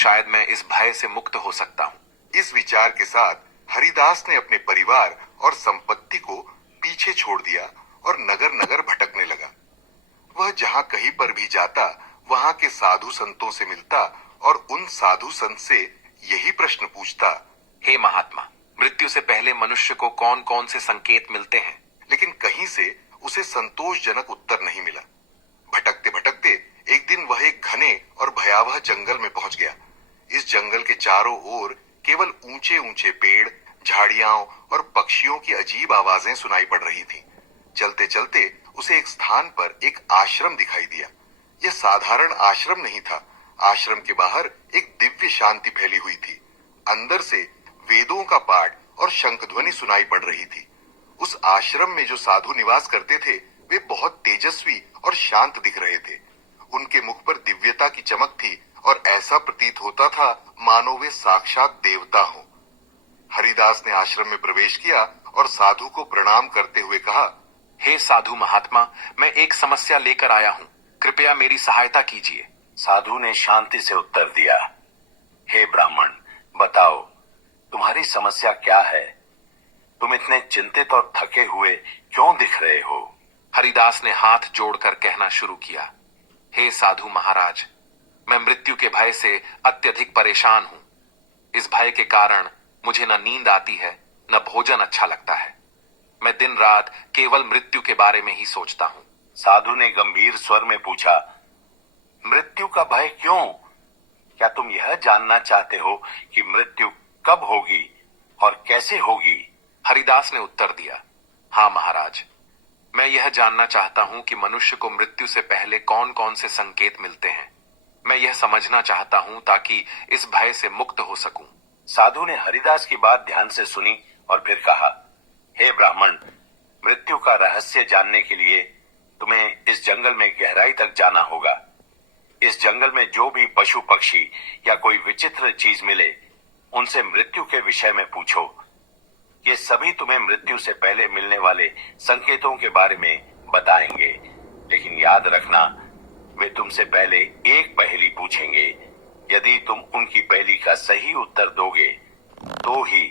शायद मैं इस भय से मुक्त हो सकता हूँ। इस विचार के साथ हरिदास ने अपने परिवार और संपत्ति को पीछे छोड़ दिया और नगर नगर भटकने लगा। वह जहाँ कहीं पर भी जाता, वहाँ के साधु संतों से मिलता और उन साधु संत से यही प्रश्न पूछता, हे महात्मा, मृत्यु से पहले मनुष्य को कौन कौन से संकेत मिलते हैं? लेकिन कहीं से उसे संतोषजनक उत्तर नहीं मिला। भटकते भटकते एक दिन वह एक घने और भयावह जंगल में पहुंच गया। इस जंगल के चारों ओर केवल ऊंचे ऊंचे पेड़, झाड़ियां और पक्षियों की अजीब आवाजें सुनाई पड़ रही थी। चलते चलते उसे एक स्थान पर एक आश्रम दिखाई दिया। यह साधारण आश्रम नहीं था। आश्रम के बाहर एक दिव्य शांति फैली हुई थी। अंदर से वेदों का पाठ और शंखध्वनि सुनाई पड़ रही थी। उस आश्रम में जो साधु निवास करते थे, वे बहुत तेजस्वी और शांत दिख रहे थे। उनके मुख पर दिव्यता की चमक थी और ऐसा प्रतीत होता था मानो वे साक्षात देवता हों। हरिदास ने आश्रम में प्रवेश किया और साधु को प्रणाम करते हुए कहा, हे साधु महात्मा, मैं एक समस्या लेकर आया हूँ, कृपया मेरी सहायता कीजिए। साधु ने शांति से उत्तर दिया, हे ब्राह्मण, बताओ तुम्हारी समस्या क्या है? तुम इतने चिंतित और थके हुए क्यों दिख रहे हो? हरिदास ने हाथ जोड़कर कहना शुरू किया, हे साधु महाराज, मैं मृत्यु के भय से अत्यधिक परेशान हूँ। इस भय के कारण मुझे न नींद आती है, न भोजन अच्छा लगता है। मैं दिन रात केवल मृत्यु के बारे में ही सोचता हूँ। साधु ने गंभीर स्वर में पूछा, मृत्यु का भय क्यों? क्या तुम यह जानना चाहते हो कि मृत्यु कब होगी और कैसे होगी? हरिदास ने उत्तर दिया, हाँ महाराज, मैं यह जानना चाहता हूँ कि मनुष्य को मृत्यु से पहले कौन कौन से संकेत मिलते हैं। मैं यह समझना चाहता हूँ ताकि इस भय से मुक्त हो सकूं। साधु ने हरिदास की बात ध्यान से सुनी और फिर कहा, हे ब्राह्मण, मृत्यु का रहस्य जानने के लिए तुम्हें इस जंगल में गहराई तक जाना होगा। इस जंगल में जो भी पशु पक्षी या कोई विचित्र चीज मिले, उनसे मृत्यु के विषय में पूछो। ये सभी तुम्हें मृत्यु से पहले मिलने वाले संकेतों के बारे में बताएंगे। लेकिन याद रखना, वे तुमसे पहले एक पहेली पूछेंगे। यदि तुम उनकी पहेली का सही उत्तर दोगे, तो ही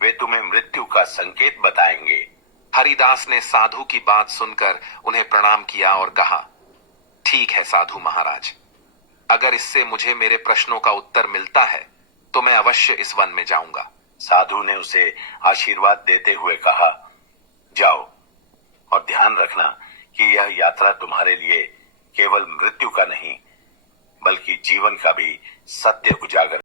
वे तुम्हें मृत्यु का संकेत बताएंगे। हरिदास ने साधु की बात सुनकर उन्हें प्रणाम किया और कहा, ठीक है साधु महाराज, अगर इससे मुझे मेरे प्रश्नों का उत्तर मिलता है तो मैं अवश्य इस वन में जाऊंगा। साधु ने उसे आशीर्वाद देते हुए कहा, जाओ और ध्यान रखना कि यह यात्रा तुम्हारे लिए केवल मृत्यु का नहीं, बल्कि जीवन का भी सत्य उजागर